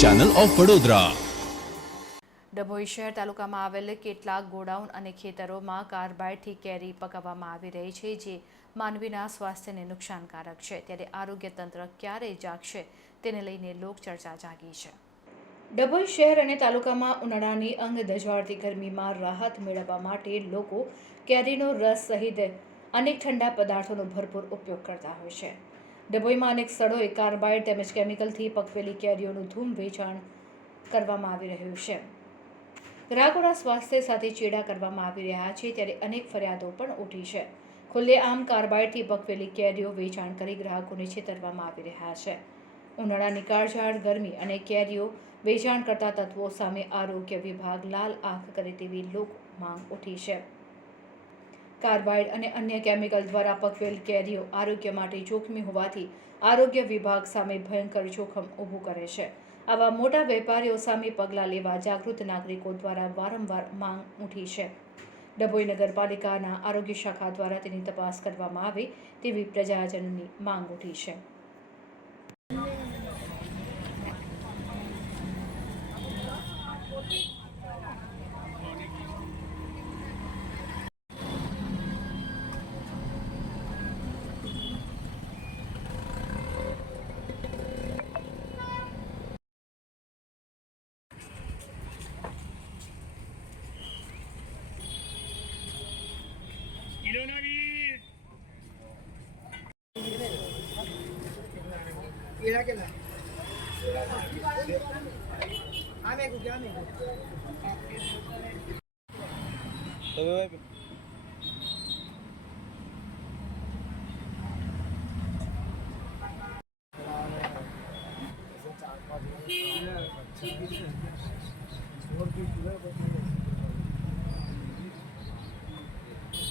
Channel of Vadodara Dabhoi શહેર તાલુકામાં આવેલ કેટલાક ગોડાઉન અને ખેતરોમાં કાર્બાઇડથી કેરી પકાવવામાં આવી રહી છે, જે માનવીના સ્વાસ્થ્યને નુકસાનકારક છે. ત્યારે આરોગ્ય તંત્ર ક્યારે જાગશે તેને લઈને લોકચર્ચા જાગી છે. ડભોઈ શહેર અને તાલુકામાં ઉનાળાની અંગ દજાડતી ગરમીમાં રાહત મેળવવા માટે લોકો કેરીનો રસ સહિત અનેક ઠંડા પદાર્થોનો ભરપૂર ઉપયોગ કરતા હોય છે. ડભોઈમાં અનેક સ્થળોએ કાર્બાઇડ તેમજ કેમિકલથી પકવેલી કેરીઓનું ધૂમ વેચાણ કરવામાં આવી રહ્યું છે. ગ્રાહકોના સ્વાસ્થ્ય સાથે ચેડા કરવામાં આવી રહ્યા છે ત્યારે અનેક ફરિયાદો પણ ઉઠી છે. ખુલ્લેઆમ કાર્બાઇડથી પકવેલી કેરીઓ વેચાણ કરી ગ્રાહકોને છેતરવામાં આવી રહ્યા છે. ઉનાળાની કાળઝાળ ગરમી અને કેરીઓ વેચાણ કરતા તત્વો સામે આરોગ્ય વિભાગ લાલ આંખ કરે તેવી લોક માંગ ઉઠી છે. કાર્બાઇડ અને અન્ય કેમિકલ દ્વારા પકવેલ કેરીઓ આરોગ્ય માટે જોખમી હોવાથી આરોગ્ય વિભાગ સામે ભયંકર જોખમ ઊભું કરે છે. આવા મોટા વેપારીઓ સામે પગલાં લેવા જાગૃત નાગરિકો દ્વારા વારંવાર માંગ ઉઠી છે. ડભોઈ નગરપાલિકાના આરોગ્ય શાખા દ્વારા તેની તપાસ કરવામાં આવે તેવી પ્રજાજનની માંગ ઉઠી છે. 일어나기. 일하게나. 아메 그게 아메. 왜왜 और